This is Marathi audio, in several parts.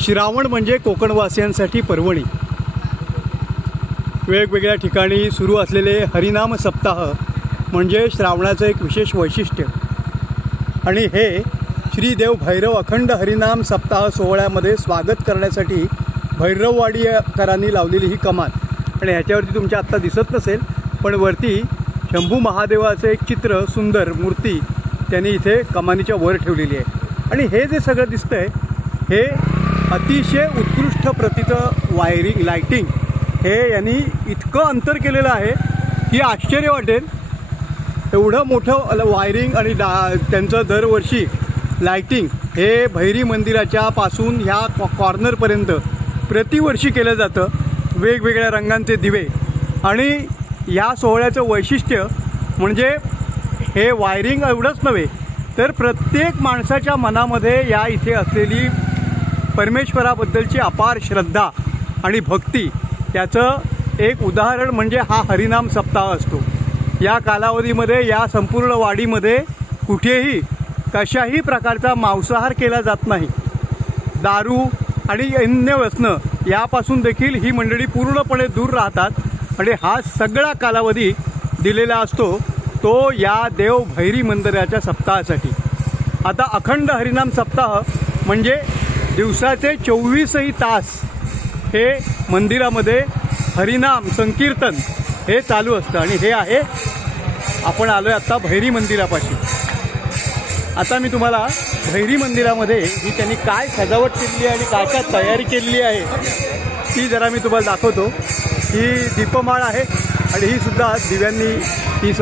श्रावण म्हणजे कोकणवासियांसाठी पर्वणी. वेगवेगळ्या ठिकाणी सुरू असलेले हरिनाम सप्ताह म्हणजे श्रावणाचं एक विशेष वैशिष्ट्य. आणि हे श्री देव भैरव अखंड हरिनाम सप्ताह सोहळ्यामध्ये स्वागत करण्यासाठी भैरववाडीकरांनी लावलेली ही कमान. आणि ह्याच्यावरती तुमच्या आत्ता दिसत नसेल, पण वरती शंभू महादेवाचं एक चित्र, सुंदर मूर्ती त्यांनी इथे कमानीच्या वर ठेवलेली आहे. आणि हे जे सगळं दिसतंय हे अतिशय उत्कृष्ट प्रतीचं वायरिंग, लाईटिंग हे यांनी इतकं अंतर केलेलं आहे की आश्चर्य वाटेल. एवढं मोठं वायरिंग आणि त्यांचं दरवर्षी लाईटिंग हे भैरी मंदिराच्या पासून ह्या कॉर्नरपर्यंत प्रतिवर्षी केलं जातं. वेगवेगळ्या रंगांचे दिवे. आणि या सोहळ्याचं वैशिष्ट्य म्हणजे हे वायरिंग एवढंच नव्हे तर प्रत्येक माणसाच्या मनामध्ये या इथे असलेली परमेश्वराबद्दलची अपार श्रद्धा आणि भक्ती याचं एक उदाहरण म्हणजे हा हरिनाम सप्ताह असतो. या कालावधीमध्ये या संपूर्ण वाडीमध्ये कुठेही कशाही प्रकारचा मांसाहार केला जात नाही. दारू आणि अन्य व्यसनं यापासून देखील ही मंडळी पूर्णपणे दूर राहतात. आणि हा सगळा कालावधी दिलेला असतो तो या देव भैरी मंदिराच्या सप्ताहासाठी. आता अखंड हरिनाम सप्ताह म्हणजे दिवसाचे 24ही तास हे मंदिरामध्ये हरिनाम संकीर्तन हे चालू असतं. आणि हे आहे, आपण आलोय आता भैरी मंदिरापाशी. आता मी तुम्हाला भैरी मंदिरामध्ये ही त्यांनी काय सजावट केलेली आहे आणि काय काय तयारी केलेली आहे ती जरा मी तुम्हाला दाखवतो. ही दीपमाळ आहे आणि ही सुद्धा दिव्यांनी ही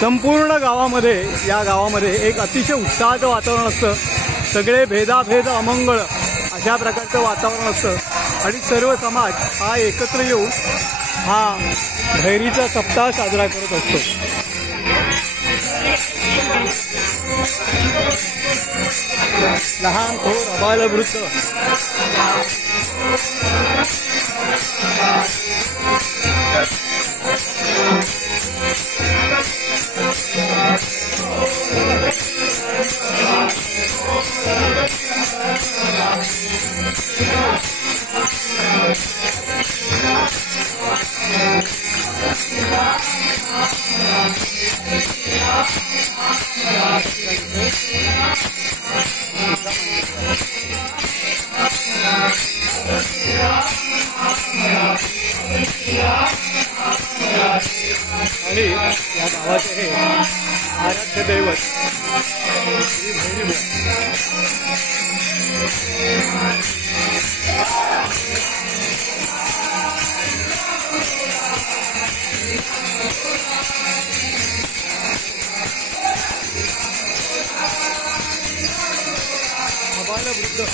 संपूर्ण गावामध्ये, या गावामध्ये एक अतिशय उत्साहाचं वातावरण असतं. सगळे भेदाभेद अमंगळ अशा प्रकारचं वातावरण असतं. आणि सर्व समाज हा एकत्र येऊन हा भैरीचा सप्ताह साजरा करत असतो. लहान थोर अबाल वृद्ध आणि या गावाचे हे आराध्य दैवत श्री भैरी अबाल वृद्ध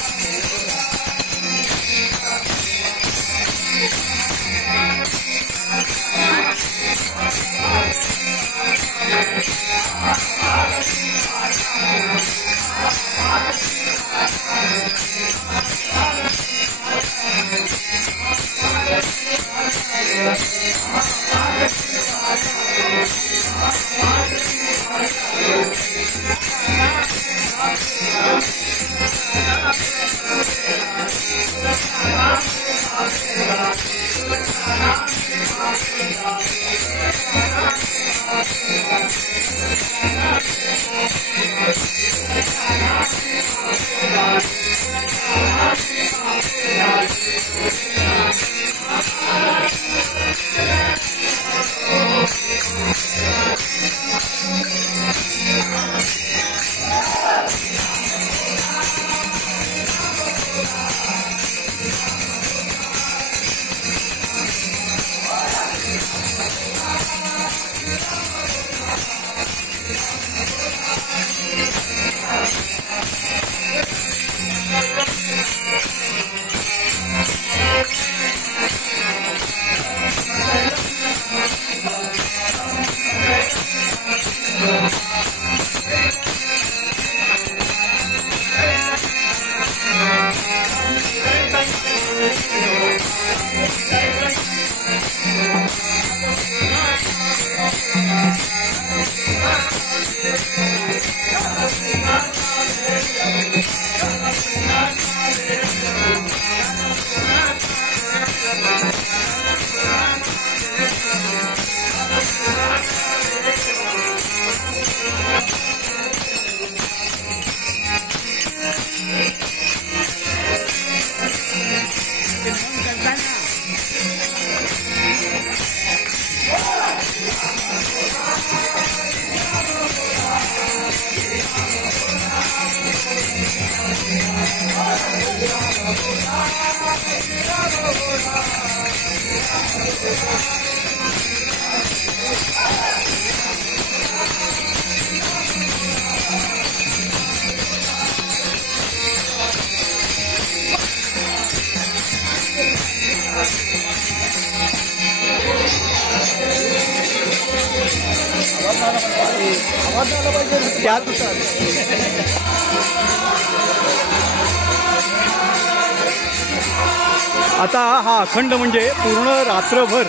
आता हा अखंड म्हणजे पूर्ण रात्रभर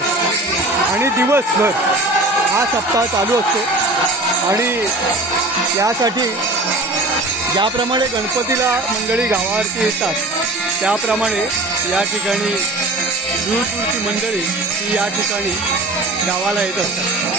आणि दिवसभर हा सप्ताह चालू असतो आणि यासाठी ज्याप्रमाणे गणपतीला मंडळी गावावरती येतात त्याप्रमाणे या ठिकाणी दूरदूरची मंडळी ही या ठिकाणी गावाला येत असतात.